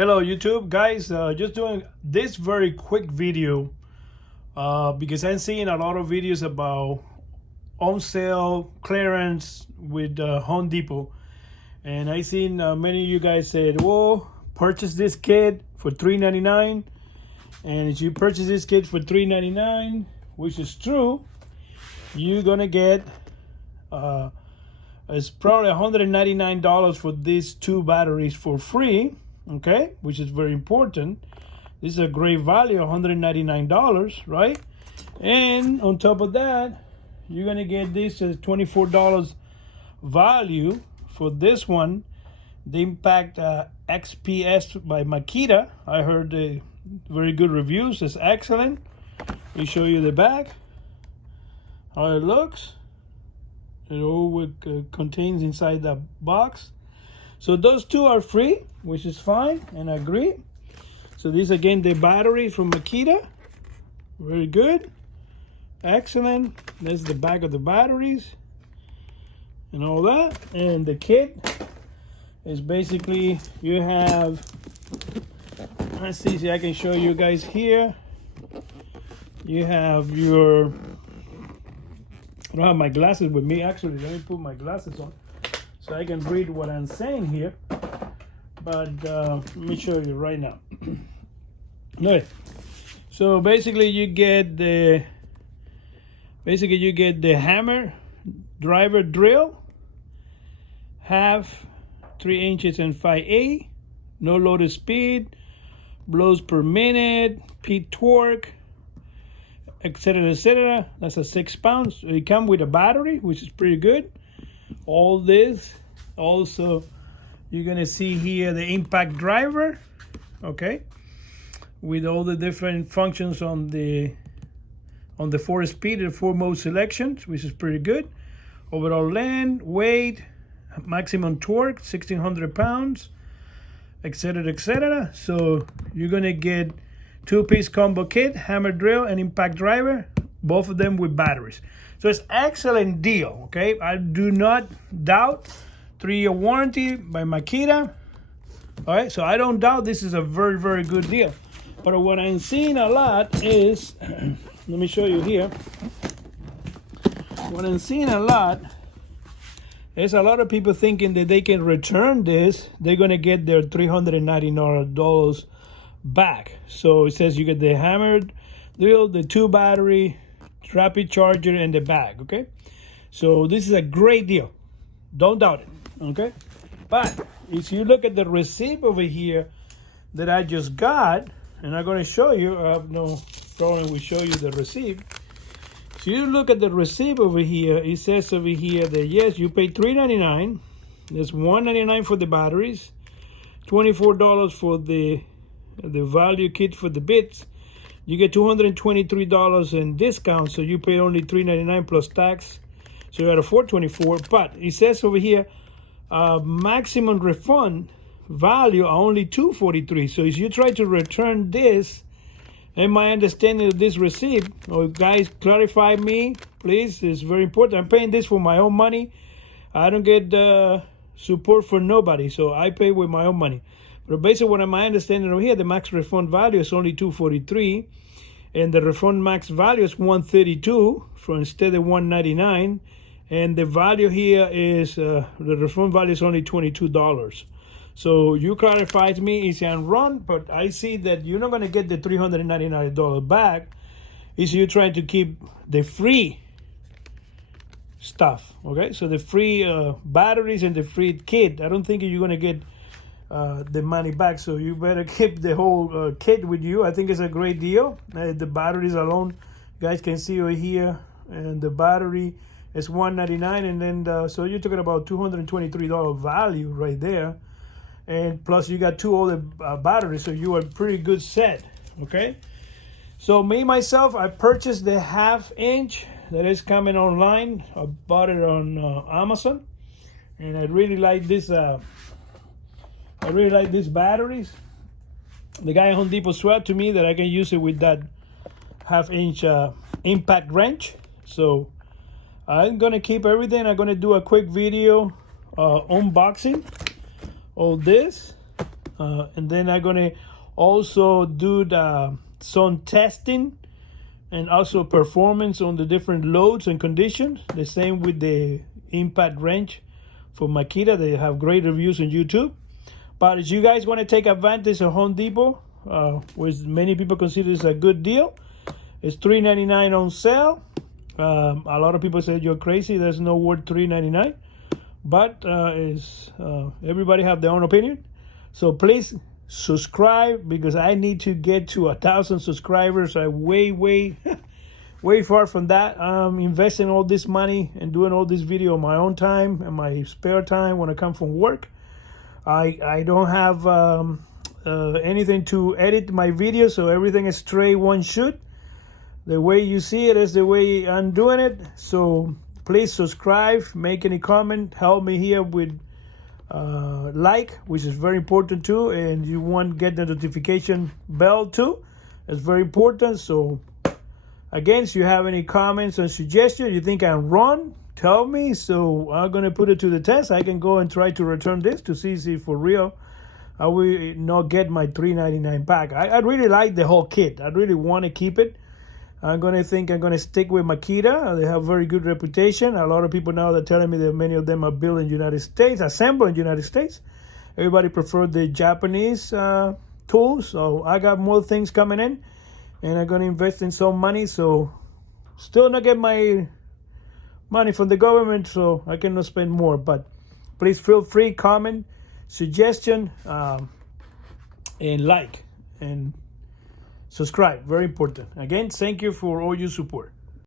Hello YouTube guys, just doing this very quick video because I'm seeing a lot of videos about on sale clearance with Home Depot, and I seen many of you guys said, well, purchase this kit for $3.99, and if you purchase this kit for $3.99, which is true, you're gonna get it's probably $199 for these two batteries for free. Okay, which is very important. This is a great value, $199, right? And on top of that, you're gonna get this as $24 value for this one, the Impact XPS by Makita. I heard very good reviews. It's excellent. We show you the back, how it looks. It all contains inside the box. So those two are free, which is fine, and I agree. So these again, the battery from Makita, very good, excellent. That's the back of the batteries and all that. And the kit is basically, you have, let's see if I can show you guys here. You have your, I don't have my glasses with me actually. Let me put my glasses on so I can read what I'm saying here, but let me show you right now. Okay, so basically you get the hammer driver drill, half 3 inches and 5/8, no loaded speed, blows per minute, peak torque, etc., etc. That's a 6 pounds. So it comes with a battery, which is pretty good. All this also, you're gonna see here the impact driver, okay, with all the different functions on the 4-speed and 4-mode selections, which is pretty good. Overall length, weight, maximum torque, 1,600 pounds, etc., etc. So you're gonna get 2-piece combo kit, hammer drill and impact driver, both of them with batteries. So it's excellent deal, okay? I do not doubt 3-year warranty by Makita. All right, so I don't doubt this is a very, very good deal. But what I'm seeing a lot is, let me show you here. What I'm seeing a lot is a lot of people thinking that they can return this. They're gonna get their $399 back. So it says you get the hammered drill, the 2 battery, rapid charger, and the bag. Okay, so this is a great deal, don't doubt it. Okay, but if you look at the receipt over here that I just got, and I'm going to show you, I have no problem with show you the receipt. So you look at the receipt over here, it says over here that yes, you pay $3.99. There's $1.99 for the batteries, $24 for the value kit for the bits. You get $223 in discount, so you pay only $3.99 plus tax, so you're at a $424. But it says over here, maximum refund value are only $243. So if you try to return this, and my understanding of this receipt, guys, clarify me, please. It's very important. I'm paying this for my own money. I don't get support for nobody, so I pay with my own money. But based on what my understanding over here, the max refund value is only $243, and the refund max value is $132 for instead of $199, and the value here is the refund value is only $22. So you clarify to me if I'm wrong, but I see that you're not going to get the $399 back. Is you trying to keep the free stuff, okay? So the free batteries and the free kit. I don't think you're going to get the money back, so you better keep the whole kit with you. I think it's a great deal. The batteries alone, you guys can see over here, and the battery is $199, and then so you're talking about $223 value right there, and plus you got 2 other batteries, so you are pretty good set. Okay, so me myself, I purchased the 1/2 inch that is coming online. I bought it on Amazon, and I really like this. I really like these batteries. The guy at Home Depot swear to me that I can use it with that 1/2 inch impact wrench. So I'm gonna keep everything. I'm gonna do a quick video unboxing all this. And then I'm gonna also do some testing and also performance on the different loads and conditions. The same with the impact wrench for Makita. They have great reviews on YouTube. But if you guys want to take advantage of Home Depot, which many people consider this a good deal, it's $3.99 on sale. A lot of people say you're crazy. There's no word $3.99, but everybody have their own opinion. So please subscribe, because I need to get to 1,000 subscribers. I'm way far from that. I'm investing all this money and doing all this video on my own time and my spare time when I come from work. I don't have anything to edit my video, so everything is straight one shoot. The way you see it is the way I'm doing it. So please subscribe, make any comment, help me here with like, which is very important too, and you want to get the notification bell too. It's very important. So again, if you have any comments or suggestions, you think I'm wrong, tell me. So I'm gonna put it to the test. I can go and try to return this to see if for real I will not get my $3.99 back. I really like the whole kit. I really want to keep it. I'm gonna stick with Makita. They have very good reputation. A lot of people now are telling me that many of them are built in the United States, assembled in the United States. Everybody preferred the Japanese tools. So I got more things coming in, and I'm gonna invest in some money. So still not get my money from the government, so I cannot spend more. But please feel free, comment, suggestion, and like and subscribe. Very important. Again, thank you for all your support.